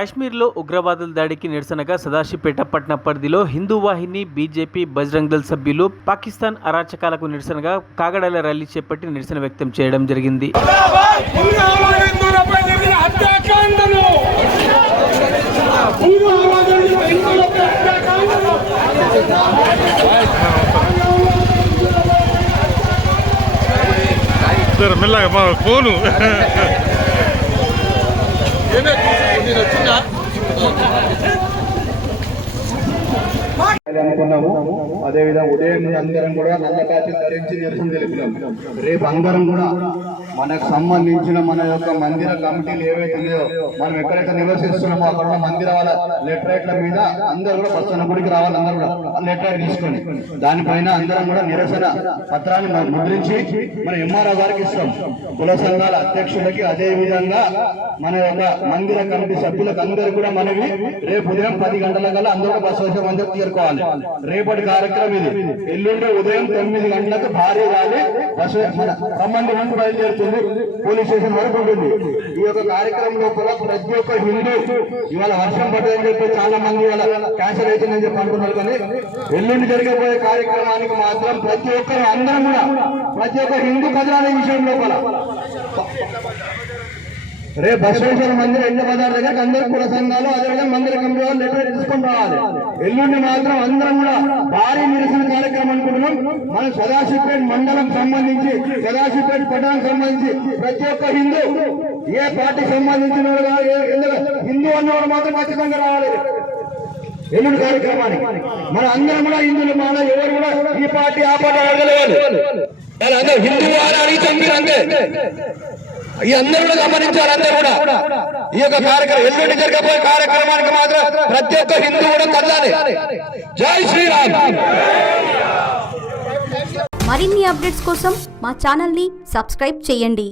కాశ్మీర్లో ఉగ్రవాదుల దాడికి నిరసనగా సదాశివపేట పట్టణ పరిధిలో హిందూ వాహిని, బీజేపీ, బజరంగ్ దళ్ సభ్యులు పాకిస్తాన్ అరాచకాలకు నిరసనగా కాగడాల ర్యాలీ చేపట్టి నిరసన వ్యక్తం చేయడం జరిగింది. మెల్లగా ఫోను అనుకున్నాము. అదేవిధంగా ఉదయం అందరం కూడా నల్ల కాచి ధరించి నిరసన తెలిపినాం. రేపు అందరం కూడా మనకు సంబంధించిన మన యొక్క మందిర కమిటీలు ఏవైతే ఉన్నాయో, మనం ఎక్కడైతే నివసిస్తున్నామో అక్కడ ఉన్న మందిర వాళ్ళ లెటరేట్ల మీద అందరూ కూడా బస్సు గుడికి రావాలి. అందరూ కూడా లెటర్ తీసుకొని దానిపైన అందరం కూడా నిరసన పత్రాన్ని ముద్రించి మన ఎంఆర్ఓ గారికి ఇస్తాం. కుల సంఘాల అధ్యక్షులకి, అదే విధంగా మన యొక్క మందిర కమిటీ సభ్యులకు అందరూ కూడా మనవి రేపు ఉదయం 10 గంటల కల్లా అందరూ బస్సు వచ్చే మందిరం చేరుకోవాలి. రేపటి కార్యక్రమం ఇది. ఎల్లుండి ఉదయం 9 గంటలకు భారీ ర్యాలీ బస్సు సంబంధి నుండి బయలుదేరుతుంది, పోలీస్ స్టేషన్ వరకు ఉంటుంది. ఈ యొక్క కార్యక్రమం లోపల ప్రతి ఒక్క హిందూ ఇవాళ వర్షం పడుతుందని చెప్పి చాలా మంది ఇవాళ క్యాన్సర్ అవుతుందని చెప్పి అనుకున్నారు. కానీ ఎల్లుండి జరిగిపోయే కార్యక్రమానికి మాత్రం ప్రతి ఒక్కరు అందరం కూడా ప్రతి ఒక్క హిందూ కదలాలనే విషయం లోపల రేపు బసవేశ్వర మందిర ఎండ పదార్థ దగ్గర అందరూ కుల సంఘాలు, అదేవిధంగా మందిర కమిటీ వాళ్ళు లెటర్ తీసుకొని రావాలి. ఎల్లుండి మాత్రం అందరం కూడా భారీ నిరసన కార్యక్రమం అనుకుంటున్నాం. మన సదాశివపేట మండలం సంబంధించి, సదాశివపేట పట్టణానికి సంబంధించి ప్రతి ఒక్క హిందూ, ఏ పార్టీకి సంబంధించిన హిందూ అన్నవాడు మాత్రం ఖచ్చితంగా రావాలి ఎల్లుండి కార్యక్రమానికి. మన అందరం కూడా హిందువులు, మన ఎవరు కూడా ఈ పార్టీ ఆ పార్టీ అడగలేదు. హిందూ వారు అడిగితే మీరు అంతే. ఈ అందరూ కూడా గమనించారు. అందరూ కూడా ఈ యొక్క కార్యక్రమం ఎల్లుండి జరగబోయే కార్యక్రమానికి మాత్రం ప్రతి ఒక్క హిందూ కూడా కదలాలి. జై శ్రీరామ్. మరిన్ని అప్డేట్స్ కోసం మా ఛానల్ ని సబ్స్క్రైబ్ చేయండి.